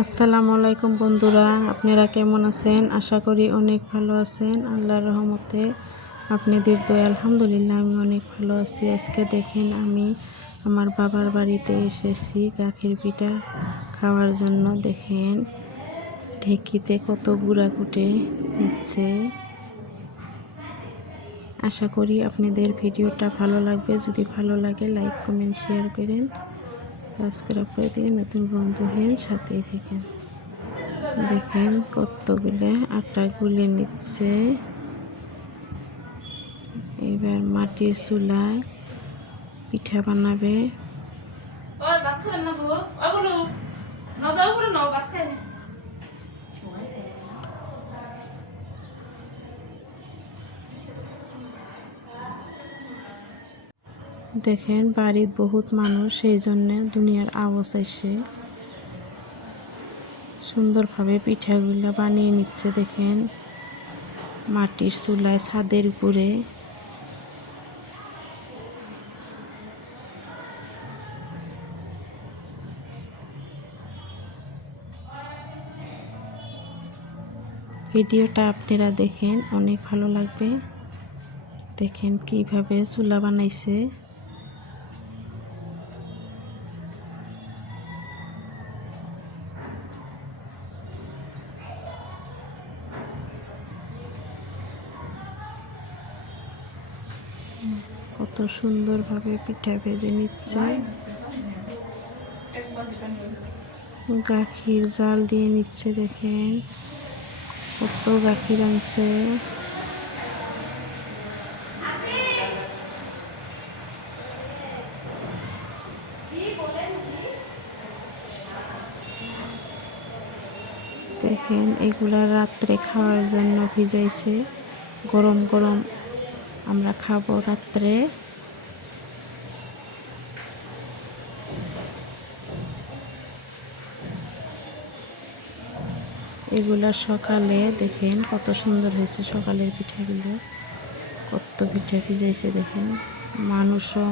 আসসালামু আলাইকুম বন্ধুরা, আপনারা কেমন আছেন? আশা করি অনেক ভালো আছেন। আল্লাহর রহমতে আপনাদের দয়া আলহামদুলিল্লাহ আমি অনেক ভালো আছি। আজকে দেখেন আমি আমার বাবার বাড়িতে এসেছি গাখির পিঠা খাওয়ার জন্য। দেখেন ঢেঁকিতে কত গুঁড়া কুটে নিচ্ছে। আশা করি আপনাদের ভিডিওটা ভালো লাগবে। যদি ভালো লাগে লাইক কমেন্ট শেয়ার করেন, সাবস্ক্রাইব করে দিয়ে নতুন বন্ধু হয়ে সাথেই থাকেন। দেখেন কতগুলো আটা গুলে নিচ্ছে। এবার মাটির চুলায় পিঠা বানাবে। দেখেন বাড়ির বহুত মানুষ, সেই জন্য দুনিয়ার আওয়াজ এসে সুন্দরভাবে পিঠাগুলো বানিয়ে নিচ্ছে। দেখেন মাটির চুলায় ছাদের উপরে। ভিডিওটা আপনারা দেখেন, অনেক ভালো লাগবে। দেখেন কিভাবে চুলা বানাইছে। কত সুন্দরভাবে পিঠা ভেজে নিচ্ছে। গাখির জাল দিয়ে নিচ্ছে। দেখেন কত গাখির আনছে। দেখেন এগুলা রাত্রে খাওয়ার জন্য ভিজাইছে। গরম গরম আমরা খাবো রাত্রে। এগুলা সকালে দেখেন কত সুন্দর হয়েছে। সকালের পিঠাগুলো কত পিঠা ভিজাইছে। দেখেন মানুষও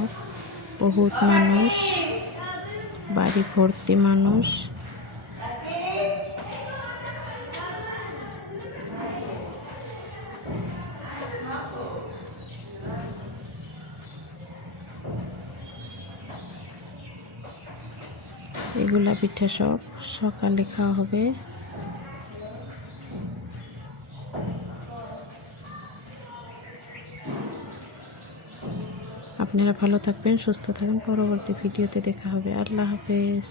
বহুত মানুষ, বাড়ি ভর্তি মানুষ। এগুলা পিঠা সব সকালে খাওয়া হবে। আপনারা ভালো থাকবেন, সুস্থ থাকবেন। পরবর্তী ভিডিওতে দেখা হবে। আল্লাহ হাফেজ।